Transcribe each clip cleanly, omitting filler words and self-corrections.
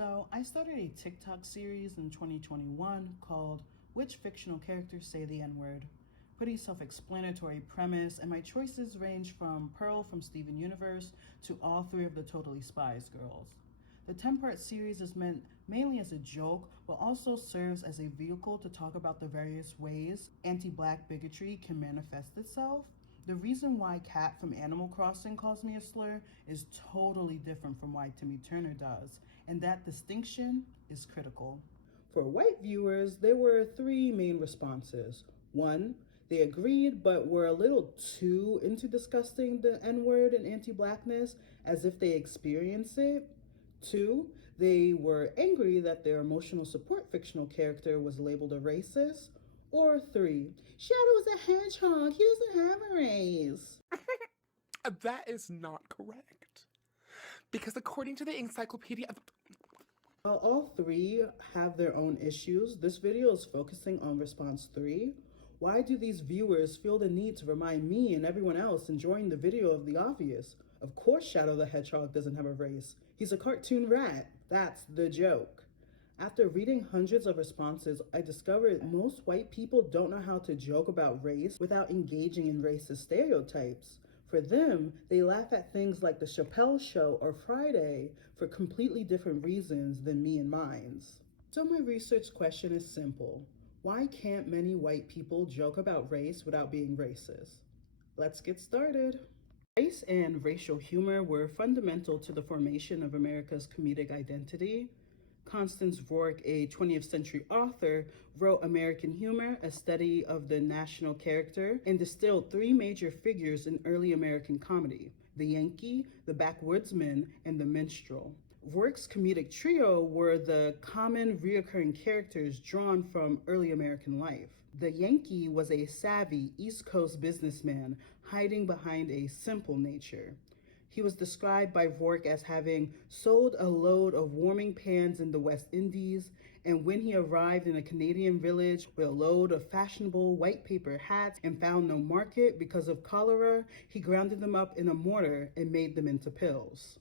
So I started a TikTok series in 2021 called Which Fictional Characters Say the N-Word? Pretty self-explanatory premise, and my choices range from Pearl from Steven Universe to all three of the Totally Spies girls. The 10-part series is meant mainly as a joke, but also serves as a vehicle to talk about the various ways anti-Black bigotry can manifest itself. The reason why Kat from Animal Crossing calls me a slur is totally different from why Timmy Turner does, and that distinction is critical. For white viewers, there were three main responses. One, they agreed but were a little too into discussing the N-word and anti-Blackness as if they experienced it. Two, they were angry that their emotional support fictional character was labeled a racist. Or three, Shadow the Hedgehog, he doesn't have a race. That is not correct. Because according to the encyclopedia of... While all three have their own issues, this video is focusing on response 3. Why do these viewers feel the need to remind me and everyone else enjoying the video of the obvious? Of course Shadow the Hedgehog doesn't have a race. He's a cartoon rat. That's the joke. After reading hundreds of responses, I discovered most white people don't know how to joke about race without engaging in racist stereotypes. For them, they laugh at things like The Chappelle Show or Friday for completely different reasons than me and mine's. So my research question is simple. Why can't many white people joke about race without being racist? Let's get started. Race and racial humor were fundamental to the formation of America's comedic identity. Constance Rourke, a 20th century author, wrote American Humor, a study of the national character, and distilled three major figures in early American comedy: the Yankee, the Backwoodsman, and the Minstrel. Rourke's comedic trio were the common reoccurring characters drawn from early American life. The Yankee was a savvy East Coast businessman hiding behind a simple nature. He was described by Rourke as having sold a load of warming pans in the West Indies, and when he arrived in a Canadian village with a load of fashionable white paper hats and found no market because of cholera, he grounded them up in a mortar and made them into pills.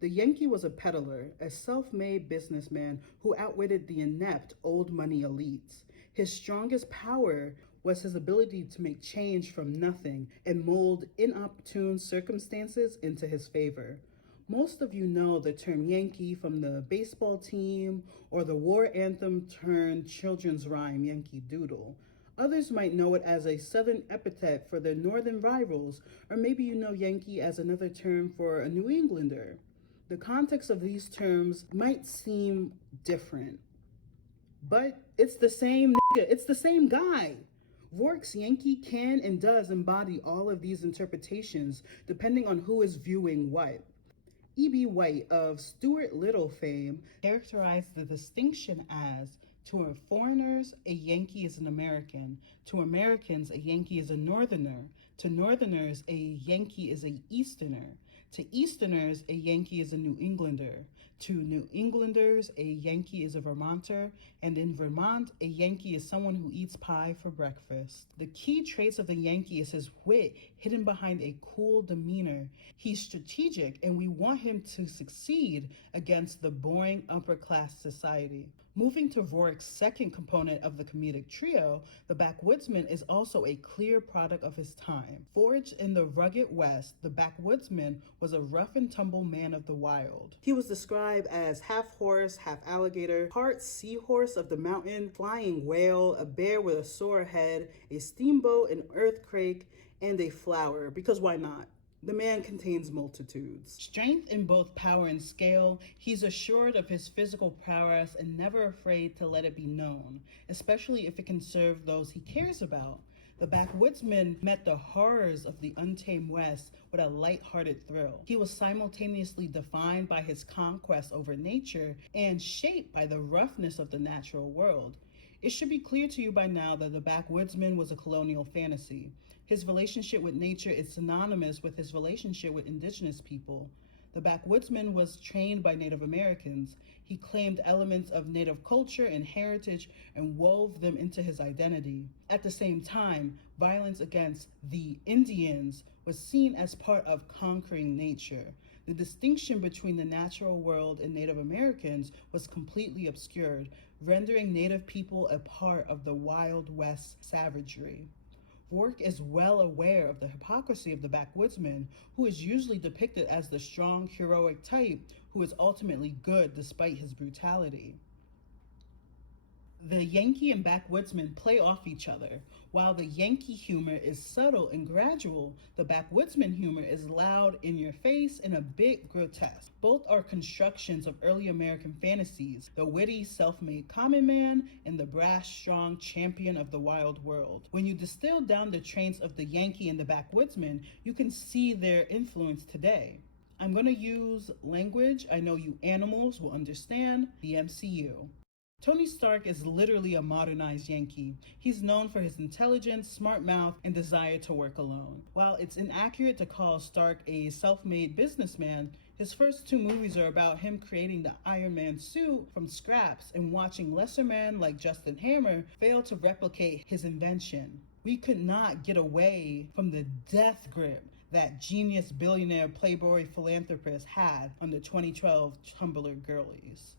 The Yankee was a peddler, a self-made businessman who outwitted the inept old money elites. His strongest power was his ability to make change from nothing and mold inopportune circumstances into his favor. Most of you know the term Yankee from the baseball team or the war anthem turned children's rhyme Yankee Doodle. Others might know it as a Southern epithet for their Northern rivals, or maybe you know Yankee as another term for a New Englander. The context of these terms might seem different, but it's the same nigga, it's the same guy. Rourke's Yankee can and does embody all of these interpretations depending on who is viewing what. E.B. White of Stuart Little fame characterized the distinction as, to foreigners, a Yankee is an American. To Americans, a Yankee is a Northerner. To Northerners, a Yankee is a Easterner. To Easterners, a Yankee is a New Englander. To New Englanders, a Yankee is a Vermonter. And in Vermont, a Yankee is someone who eats pie for breakfast. The key traits of the Yankee is his wit hidden behind a cool demeanor. He's strategic, and we want him to succeed against the boring upper-class society. Moving to Rourke's second component of the comedic trio, the Backwoodsman is also a clear product of his time. Forged in the rugged West, the Backwoodsman was a rough and tumble man of the wild. He was described as half horse, half alligator, part seahorse of the mountain, flying whale, a bear with a sore head, a steamboat, an earthquake, and a flower, because why not? The man contains multitudes. Strength in both power and scale, he's assured of his physical prowess and never afraid to let it be known, especially if it can serve those he cares about. The Backwoodsman met the horrors of the untamed West with a light-hearted thrill. He was simultaneously defined by his conquest over nature and shaped by the roughness of the natural world. It should be clear to you by now that the Backwoodsman was a colonial fantasy. His relationship with nature is synonymous with his relationship with indigenous people. The Backwoodsman was trained by Native Americans. He claimed elements of Native culture and heritage and wove them into his identity. At the same time, violence against the Indians was seen as part of conquering nature. The distinction between the natural world and Native Americans was completely obscured, rendering Native people a part of the Wild West savagery. Rourke is well aware of the hypocrisy of the backwoodsman, who is usually depicted as the strong, heroic type who is ultimately good despite his brutality. The Yankee and Backwoodsman play off each other. While the Yankee humor is subtle and gradual, the Backwoodsman humor is loud, in your face, and a bit grotesque. Both are constructions of early American fantasies, the witty, self-made common man and the brash, strong champion of the wild world. When you distill down the traits of the Yankee and the Backwoodsman, you can see their influence today. I'm going to use language I know you animals will understand, the MCU. Tony Stark is literally a modernized Yankee. He's known for his intelligence, smart mouth, and desire to work alone. While it's inaccurate to call Stark a self-made businessman, his first two movies are about him creating the Iron Man suit from scraps and watching lesser men like Justin Hammer fail to replicate his invention. We could not get away from the death grip that genius billionaire playboy philanthropist had on the 2012 Tumblr girlies.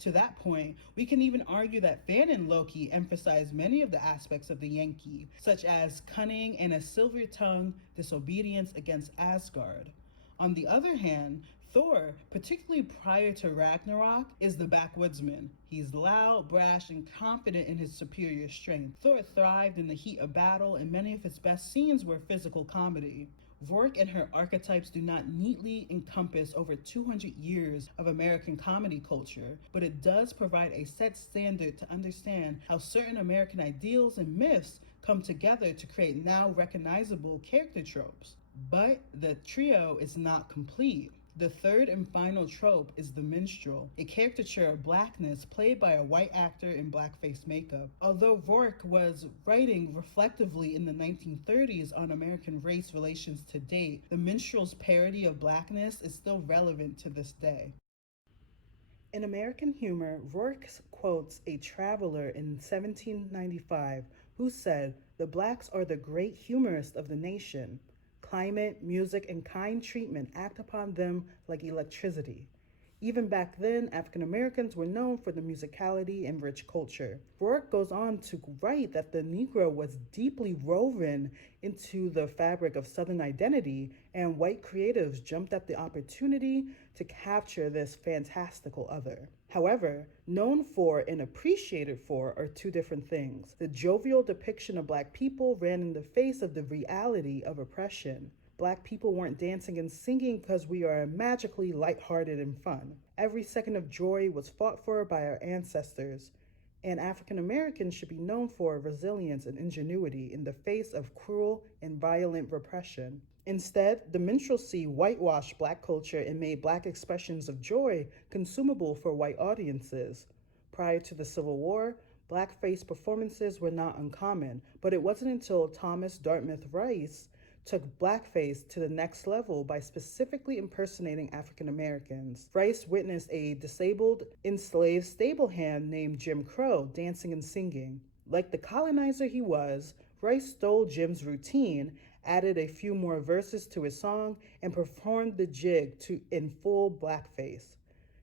To that point, we can even argue that Fan and Loki emphasize many of the aspects of the Yankee, such as cunning and a silver-tongued disobedience against Asgard. On the other hand, Thor, particularly prior to Ragnarok, is the backwoodsman. He's loud, brash, and confident in his superior strength. Thor thrived in the heat of battle, and many of his best scenes were physical comedy. Rourke and her archetypes do not neatly encompass over 200 years of American comedy culture, but it does provide a set standard to understand how certain American ideals and myths come together to create now recognizable character tropes. But the trio is not complete. The third and final trope is the minstrel, a caricature of blackness played by a white actor in blackface makeup. Although Rourke was writing reflectively in the 1930s on American race relations to date, the minstrel's parody of blackness is still relevant to this day. In American humor, Rourke quotes a traveler in 1795 who said, "The blacks are the great humorists of the nation. Climate, music, and kind treatment act upon them like electricity." Even back then, African Americans were known for the musicality and rich culture. Rourke goes on to write that the Negro was deeply woven into the fabric of Southern identity, and white creatives jumped at the opportunity to capture this fantastical other. However, known for and appreciated for are two different things. The jovial depiction of Black people ran in the face of the reality of oppression. Black people weren't dancing and singing because we are magically lighthearted and fun. Every second of joy was fought for by our ancestors, and African Americans should be known for resilience and ingenuity in the face of cruel and violent repression. Instead, the minstrelsy whitewashed Black culture and made Black expressions of joy consumable for white audiences. Prior to the Civil War, blackface performances were not uncommon, but it wasn't until Thomas Dartmouth Rice took blackface to the next level by specifically impersonating African Americans. Rice witnessed a disabled, enslaved stable hand named Jim Crow dancing and singing. Like the colonizer he was, Rice stole Jim's routine, added a few more verses to his song, and performed the jig in full blackface.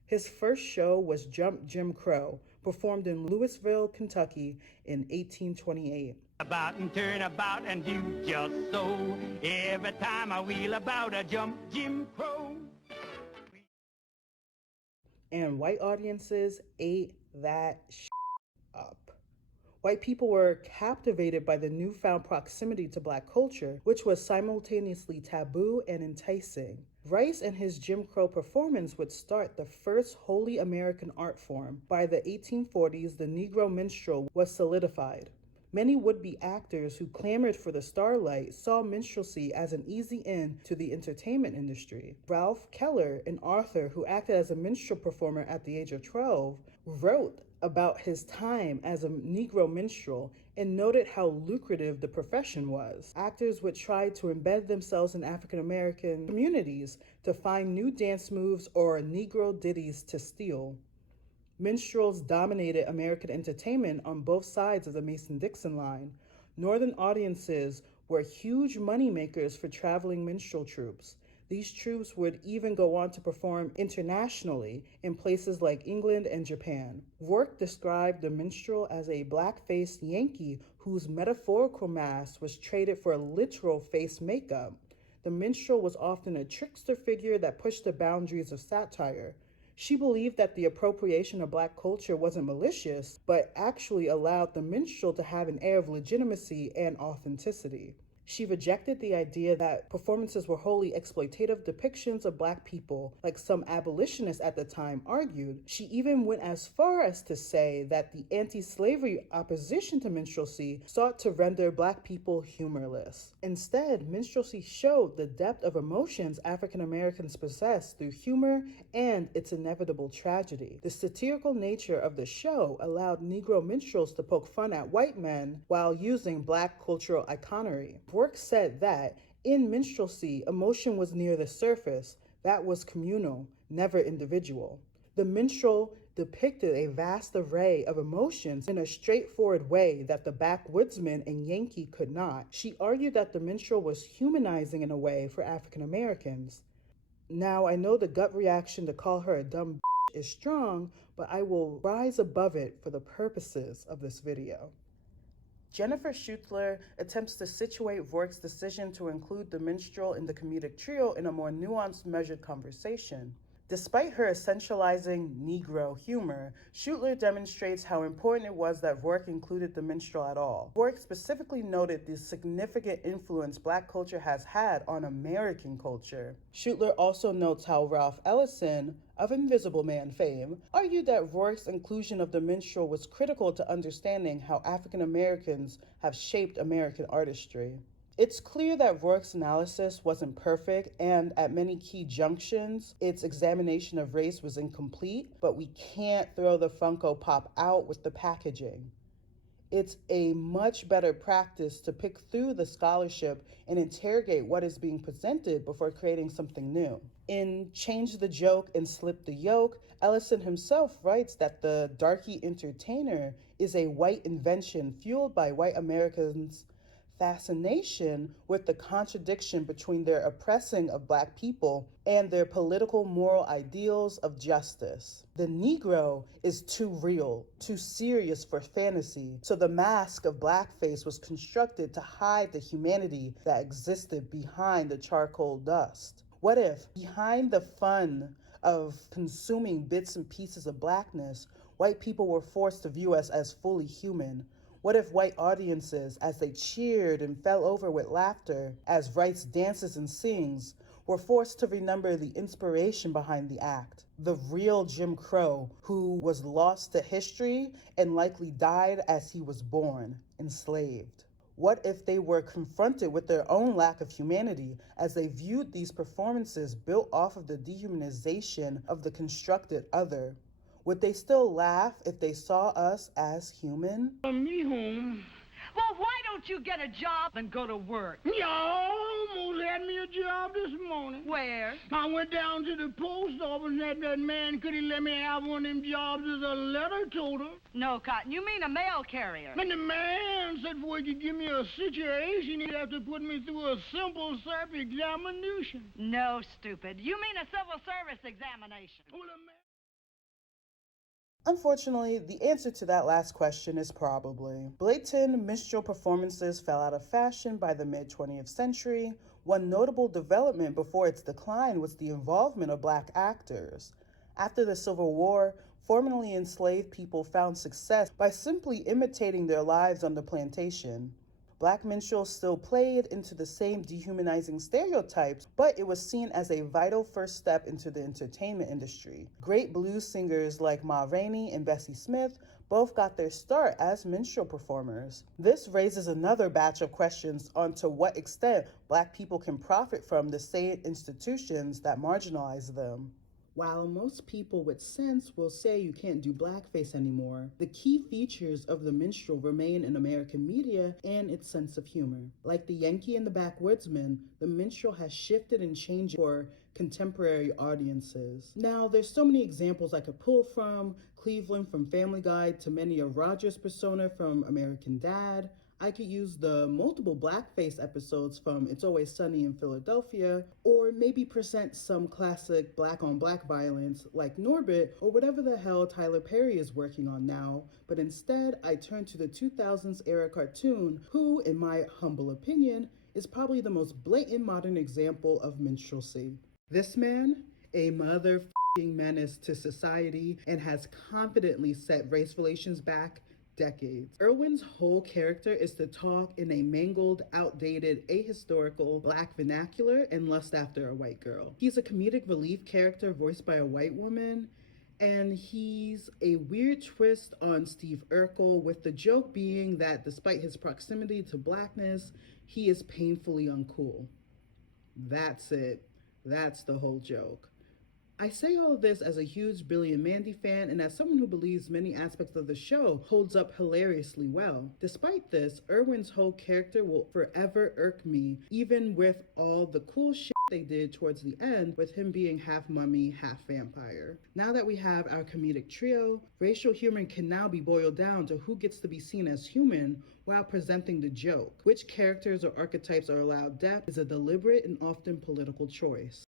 His first show was Jump Jim Crow, performed in Louisville, Kentucky in 1828. About and turn about and do just so. Every time I wheel about, I jump Jim Crow. And white audiences ate that up. White people were captivated by the newfound proximity to Black culture, which was simultaneously taboo and enticing. Rice and his Jim Crow performance would start the first wholly American art form. By the 1840s, the Negro Minstrel was solidified. Many would-be actors who clamored for the starlight saw minstrelsy as an easy in to the entertainment industry. Ralph Keller, an author who acted as a minstrel performer at the age of 12, wrote about his time as a Negro minstrel and noted how lucrative the profession was. Actors would try to embed themselves in African American communities to find new dance moves or Negro ditties to steal. Minstrels dominated American entertainment on both sides of the Mason-Dixon line. Northern audiences were huge moneymakers for traveling minstrel troupes. These troops would even go on to perform internationally in places like England and Japan. Vork described the minstrel as a black-faced Yankee whose metaphorical mask was traded for literal face makeup. The minstrel was often a trickster figure that pushed the boundaries of satire. She believed that the appropriation of black culture wasn't malicious, but actually allowed the minstrel to have an air of legitimacy and authenticity. She rejected the idea that performances were wholly exploitative depictions of black people, like some abolitionists at the time argued. She even went as far as to say that the anti-slavery opposition to minstrelsy sought to render black people humorless. Instead, minstrelsy showed the depth of emotions African Americans possess through humor and its inevitable tragedy. The satirical nature of the show allowed Negro minstrels to poke fun at white men while using black cultural iconography. Vork said that in minstrelsy, emotion was near the surface, that was communal, never individual. The minstrel depicted a vast array of emotions in a straightforward way that the backwoodsman and Yankee could not. She argued that the minstrel was humanizing in a way for African Americans. Now, I know the gut reaction to call her a dumb is strong, but I will rise above it for the purposes of this video. Jennifer Schuttler attempts to situate Vork's decision to include the minstrel in the comedic trio in a more nuanced, measured conversation. Despite her essentializing Negro humor, Schuttler demonstrates how important it was that Vork included the minstrel at all. Vork specifically noted the significant influence black culture has had on American culture. Schuttler also notes how Ralph Ellison, of Invisible Man fame, argued that Vork's inclusion of the minstrel was critical to understanding how African Americans have shaped American artistry. It's clear that Vork's analysis wasn't perfect, and at many key junctions, its examination of race was incomplete, but we can't throw the Funko Pop out with the packaging. It's a much better practice to pick through the scholarship and interrogate what is being presented before creating something new. In Change the Joke and Slip the Yoke, Ellison himself writes that the darky entertainer is a white invention fueled by white Americans' fascination with the contradiction between their oppressing of black people and their political moral ideals of justice. The Negro is too real, too serious for fantasy, so the mask of blackface was constructed to hide the humanity that existed behind the charcoal dust. What if, behind the fun of consuming bits and pieces of blackness, white people were forced to view us as fully human? What if white audiences, as they cheered and fell over with laughter, as Wrights dances and sings, were forced to remember the inspiration behind the act, the real Jim Crow, who was lost to history and likely died as he was born, enslaved? What if they were confronted with their own lack of humanity as they viewed these performances built off of the dehumanization of the constructed other? Would they still laugh if they saw us as human? Me home. Well, why don't you get a job and go to work? You almost had me a job this morning. Where? I went down to the post office and had that man, could he let me have one of them jobs as a letter toter? No, Cotton, you mean a mail carrier. And the man said before he could give me a situation, he'd have to put me through a simple self-examination. No, stupid. You mean a civil service examination. Well, the man... Unfortunately, the answer to that last question is probably. Blatant minstrel performances fell out of fashion by the mid-20th century. One notable development before its decline was the involvement of black actors. After the Civil War, formerly enslaved people found success by simply imitating their lives on the plantation. Black minstrels still played into the same dehumanizing stereotypes, but it was seen as a vital first step into the entertainment industry. Great blues singers like Ma Rainey and Bessie Smith both got their start as minstrel performers. This raises another batch of questions on to what extent black people can profit from the same institutions that marginalize them. While most people with sense will say you can't do blackface anymore, the key features of the minstrel remain in American media and its sense of humor. Like the Yankee and the Backwoodsman, the minstrel has shifted and changed for contemporary audiences. Now, there's so many examples I could pull from: Cleveland from Family Guy to many of Rogers' persona from American Dad. I could use the multiple blackface episodes from It's Always Sunny in Philadelphia, or maybe present some classic black on black violence like Norbit or whatever the hell Tyler Perry is working on now, but instead I turn to the 2000s era cartoon, who, in my humble opinion, is probably the most blatant modern example of minstrelsy. This man, a motherfucking menace to society, and has confidently set race relations back decades. Irwin's whole character is to talk in a mangled, outdated, ahistorical black vernacular and lust after a white girl. He's a comedic relief character voiced by a white woman, and he's a weird twist on Steve Urkel, with the joke being that despite his proximity to blackness, he is painfully uncool. That's it. That's the whole joke. I say all of this as a huge Billy and Mandy fan and as someone who believes many aspects of the show holds up hilariously well. Despite this, Irwin's whole character will forever irk me, even with all the cool shit they did towards the end with him being half mummy, half vampire. Now that we have our comedic trio, racial humor can now be boiled down to who gets to be seen as human while presenting the joke. Which characters or archetypes are allowed depth is a deliberate and often political choice.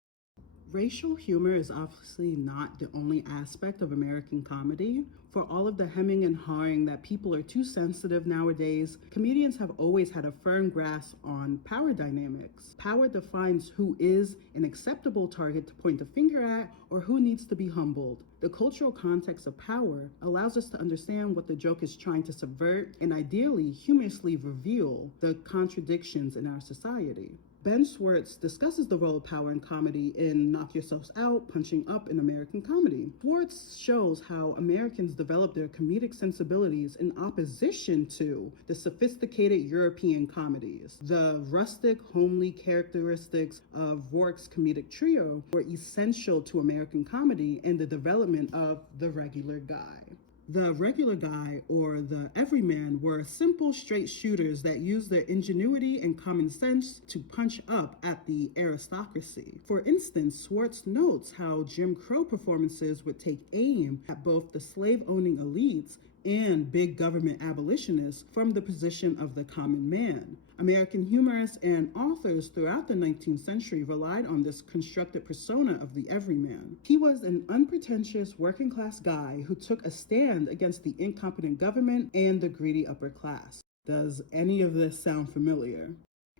Racial humor is obviously not the only aspect of American comedy. For all of the hemming and hawing that people are too sensitive nowadays, comedians have always had a firm grasp on power dynamics. Power defines who is an acceptable target to point the finger at or who needs to be humbled. The cultural context of power allows us to understand what the joke is trying to subvert and ideally humorously reveal the contradictions in our society. Ben Schwartz discusses the role of power in comedy in Knock Yourselves Out, Punching Up in American Comedy. Schwartz shows how Americans develop their comedic sensibilities in opposition to the sophisticated European comedies. The rustic, homely characteristics of Rourke's comedic trio were essential to American comedy and the development of the regular guy. The regular guy, or the everyman, were simple straight shooters that used their ingenuity and common sense to punch up at the aristocracy. For instance, Schwartz notes how Jim Crow performances would take aim at both the slave-owning elites and big government abolitionists from the position of the common man. American humorists and authors throughout the 19th century relied on this constructed persona of the everyman. He was an unpretentious working class guy who took a stand against the incompetent government and the greedy upper class. Does any of this sound familiar?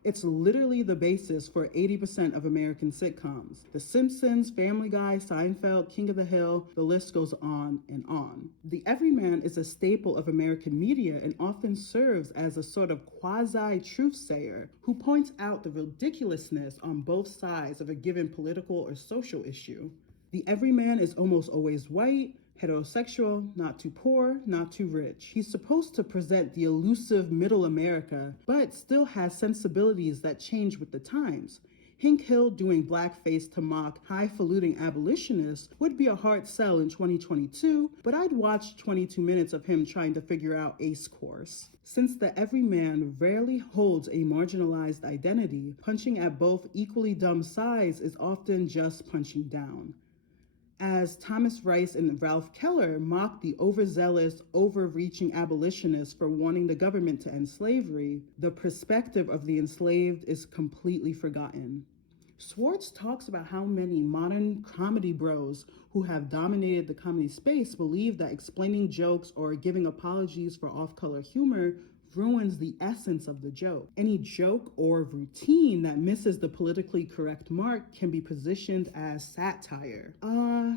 It's literally the basis for 80% of American sitcoms. The Simpsons, Family Guy, Seinfeld, King of the Hill, the list goes on and on. The everyman is a staple of American media and often serves as a sort of quasi-truth-sayer who points out the ridiculousness on both sides of a given political or social issue. The everyman is almost always white, heterosexual, not too poor, not too rich. He's supposed to present the elusive middle America, but still has sensibilities that change with the times. Hank Hill doing blackface to mock highfalutin abolitionists would be a hard sell in 2022, but I'd watch 22 minutes of him trying to figure out Ace Course. Since the everyman rarely holds a marginalized identity, punching at both equally dumb sides is often just punching down. As Thomas Rice and Ralph Keller mocked the overzealous, overreaching abolitionists for wanting the government to end slavery, the perspective of the enslaved is completely forgotten. Schwartz talks about how many modern comedy bros who have dominated the comedy space believe that explaining jokes or giving apologies for off-color humor ruins the essence of the joke. Any joke or routine that misses the politically correct mark can be positioned as satire.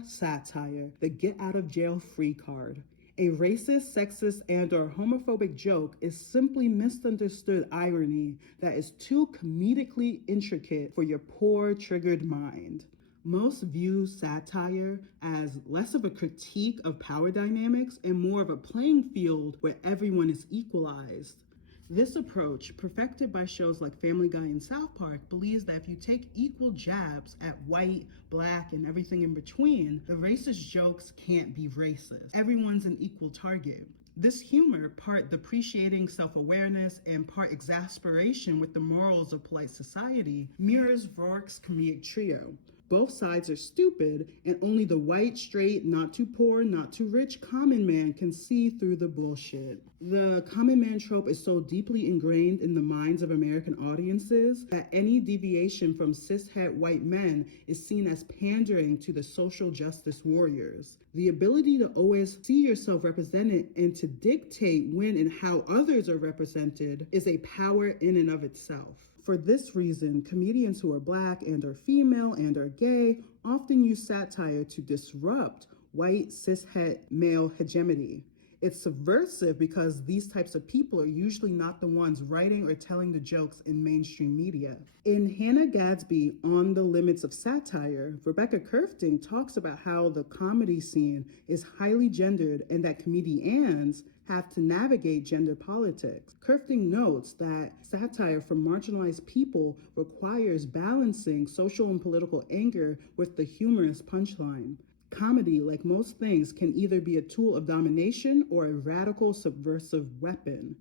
Satire, the get-out-of-jail-free card. A racist, sexist, and/or homophobic joke is simply misunderstood irony that is too comedically intricate for your poor, triggered mind. Most view satire as less of a critique of power dynamics and more of a playing field where everyone is equalized. This approach, perfected by shows like Family Guy and South Park, believes that if you take equal jabs at white, black, and everything in between, the racist jokes can't be racist. Everyone's an equal target. This humor, part depreciating self-awareness and part exasperation with the morals of polite society, mirrors Rourke's comedic trio. Both sides are stupid, and only the white, straight, not too poor, not too rich common man can see through the bullshit. The common man trope is so deeply ingrained in the minds of American audiences that any deviation from cishet white men is seen as pandering to the social justice warriors. The ability to always see yourself represented and to dictate when and how others are represented is a power in and of itself. For this reason, comedians who are black and are female and are gay often use satire to disrupt white cishet male hegemony. It's subversive because these types of people are usually not the ones writing or telling the jokes in mainstream media. In Hannah Gadsby, On the Limits of Satire, Rebecca Kerfting talks about how the comedy scene is highly gendered and that comedians have to navigate gender politics. Kerfting notes that satire from marginalized people requires balancing social and political anger with the humorous punchline. Comedy, like most things, can either be a tool of domination or a radical subversive weapon.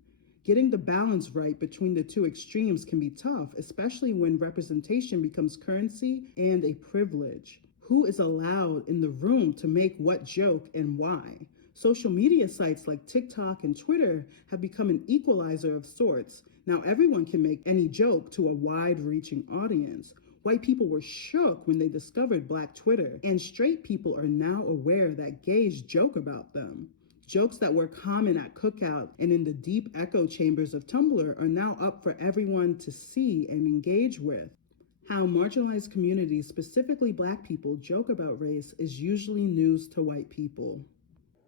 Getting the balance right between the two extremes can be tough, especially when representation becomes currency and a privilege. Who is allowed in the room to make what joke and why? Social media sites like TikTok and Twitter have become an equalizer of sorts. Now everyone can make any joke to a wide-reaching audience. White people were shook when they discovered Black Twitter, and straight people are now aware that gays joke about them. Jokes that were common at cookout and in the deep echo chambers of Tumblr are now up for everyone to see and engage with. How marginalized communities, specifically Black people, joke about race is usually news to white people.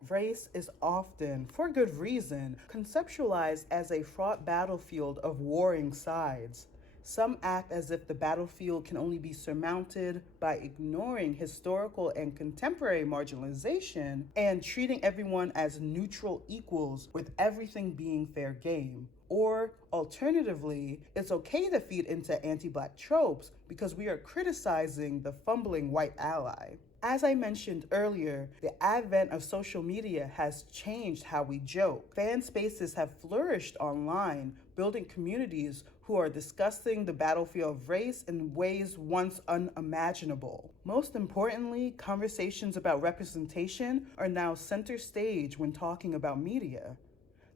Race is often, for good reason, conceptualized as a fraught battlefield of warring sides. Some act as if the battlefield can only be surmounted by ignoring historical and contemporary marginalization and treating everyone as neutral equals, with everything being fair game. Or, alternatively, it's okay to feed into anti-Black tropes because we are criticizing the fumbling white ally. As I mentioned earlier, the advent of social media has changed how we joke. Fan spaces have flourished online, building communities who are discussing the battlefield of race in ways once unimaginable. Most importantly, conversations about representation are now center stage when talking about media.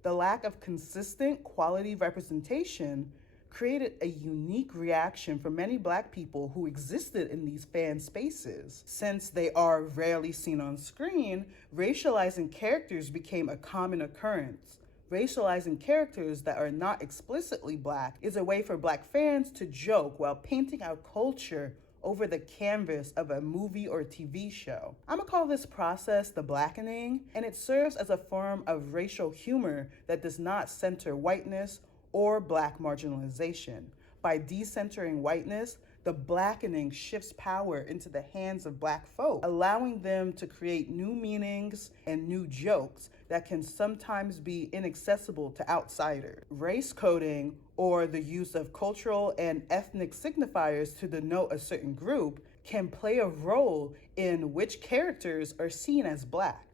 The lack of consistent quality representation created a unique reaction for many Black people who existed in these fan spaces. Since they are rarely seen on screen, racializing characters became a common occurrence. Racializing characters that are not explicitly Black is a way for Black fans to joke while painting our culture over the canvas of a movie or TV show. I'm gonna call this process the blackening, and it serves as a form of racial humor that does not center whiteness or Black marginalization. By decentering whiteness, the blackening shifts power into the hands of Black folk, allowing them to create new meanings and new jokes that can sometimes be inaccessible to outsiders. Race coding, or the use of cultural and ethnic signifiers to denote a certain group, can play a role in which characters are seen as Black.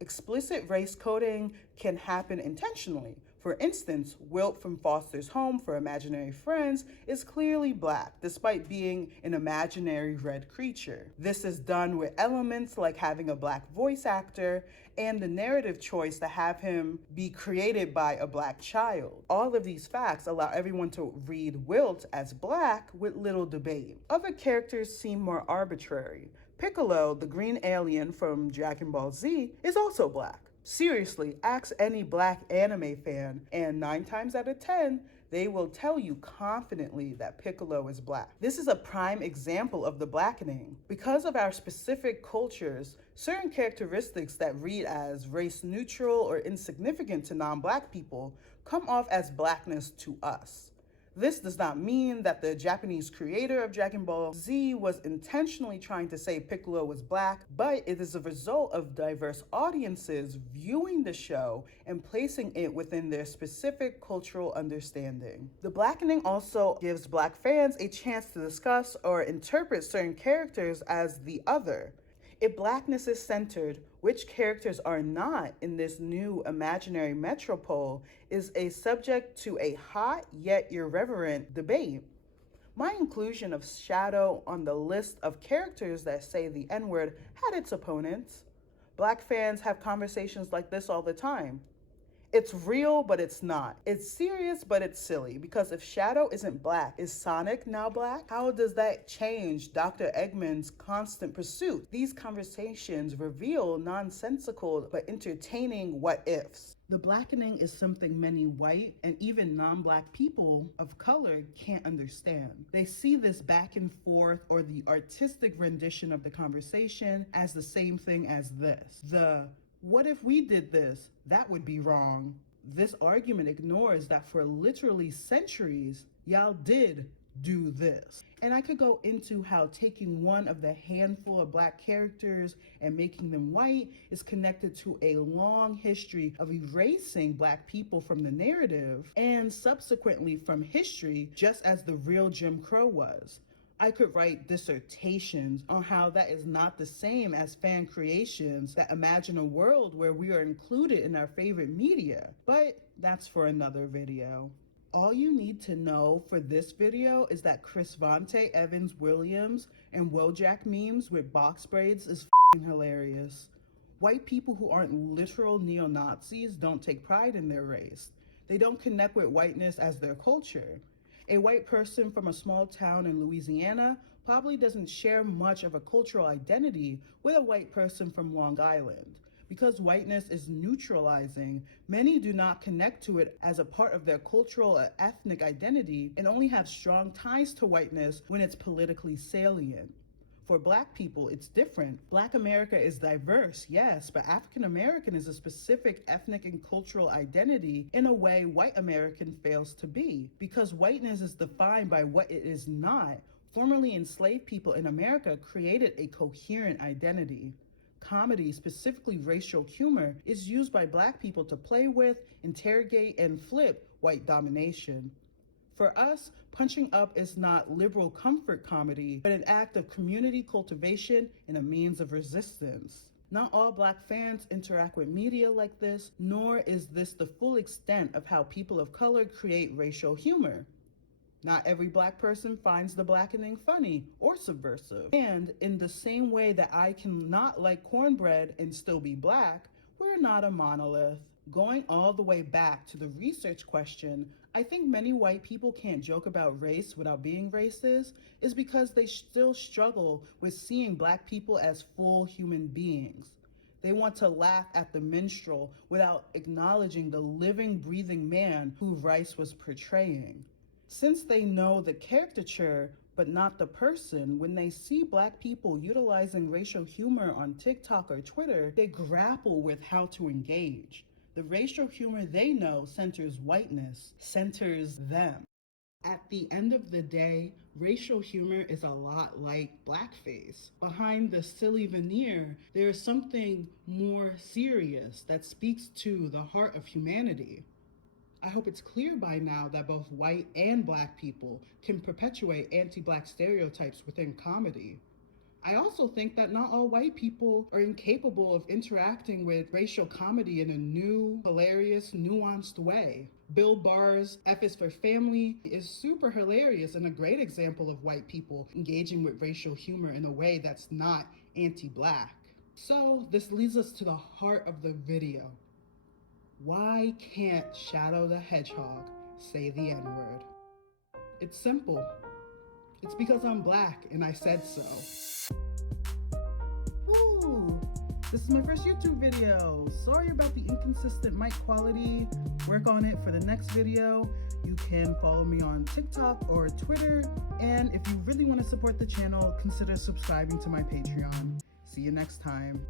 Explicit race coding can happen intentionally. For instance, Wilt from Foster's Home for Imaginary Friends is clearly Black, despite being an imaginary red creature. This is done with elements like having a Black voice actor and the narrative choice to have him be created by a Black child. All of these facts allow everyone to read Wilt as Black with little debate. Other characters seem more arbitrary. Piccolo, the green alien from Dragon Ball Z, is also Black. Seriously, ask any Black anime fan, and 9 times out of 10, they will tell you confidently that Piccolo is Black. This is a prime example of the blackening. Because of our specific cultures, certain characteristics that read as race neutral or insignificant to non-Black people come off as Blackness to us. This does not mean that the Japanese creator of Dragon Ball Z was intentionally trying to say Piccolo was Black, but it is a result of diverse audiences viewing the show and placing it within their specific cultural understanding. The blackening also gives Black fans a chance to discuss or interpret certain characters as the other. If Blackness is centered, which characters are not in this new imaginary metropole is a subject to a hot yet irreverent debate. My inclusion of Shadow on the list of characters that say the N-word had its opponents. Black fans have conversations like this all the time. It's real, but it's not. It's serious, but it's silly. Because if Shadow isn't black, is Sonic now black? How does that change Dr. Eggman's constant pursuit? These conversations reveal nonsensical but entertaining what-ifs. The blackening is something many white and even non-black people of color can't understand. They see this back and forth or the artistic rendition of the conversation as the same thing as this. What if we did this? That would be wrong. This argument ignores that for literally centuries, y'all did do this. And I could go into how taking one of the handful of black characters and making them white is connected to a long history of erasing black people from the narrative and subsequently from history, just as the real Jim Crow was. I could write dissertations on how that is not the same as fan creations that imagine a world where we are included in our favorite media, but that's for another video. All you need to know for this video is that Chris Vontae Evans Williams and Wojak memes with box braids is f***ing hilarious. White people who aren't literal neo-Nazis don't take pride in their race. They don't connect with whiteness as their culture. A white person from a small town in Louisiana probably doesn't share much of a cultural identity with a white person from Long Island. Because whiteness is neutralizing, many do not connect to it as a part of their cultural or ethnic identity and only have strong ties to whiteness when it's politically salient. For black people, it's different. Black America is diverse, yes, but African American is a specific ethnic and cultural identity in a way white American fails to be. Because whiteness is defined by what it is not, formerly enslaved people in America created a coherent identity. Comedy, specifically racial humor, is used by black people to play with, interrogate, and flip white domination. For us, punching up is not liberal comfort comedy, but an act of community cultivation and a means of resistance. Not all black fans interact with media like this, nor is this the full extent of how people of color create racial humor. Not every black person finds the blackening funny or subversive. And in the same way that I cannot like cornbread and still be black, we're not a monolith. Going all the way back to the research question, I think many white people can't joke about race without being racist is because they still struggle with seeing black people as full human beings. They want to laugh at the minstrel without acknowledging the living, breathing man who Rice was portraying. Since they know the caricature but not the person, when they see black people utilizing racial humor on TikTok or Twitter, they grapple with how to engage. The racial humor they know centers whiteness, centers them. At the end of the day, racial humor is a lot like blackface. Behind the silly veneer, there is something more serious that speaks to the heart of humanity. I hope it's clear by now that both white and black people can perpetuate anti-black stereotypes within comedy. I also think that not all white people are incapable of interacting with racial comedy in a new, hilarious, nuanced way. Bill Barr's F is for Family is super hilarious and a great example of white people engaging with racial humor in a way that's not anti-black. So this leads us to the heart of the video. Why can't Shadow the Hedgehog say the N-word? It's simple. It's because I'm black and I said so. Woo! This is my first YouTube video. Sorry about the inconsistent mic quality. Work on it for the next video. You can follow me on TikTok or Twitter. And if you really want to support the channel, consider subscribing to my Patreon. See you next time.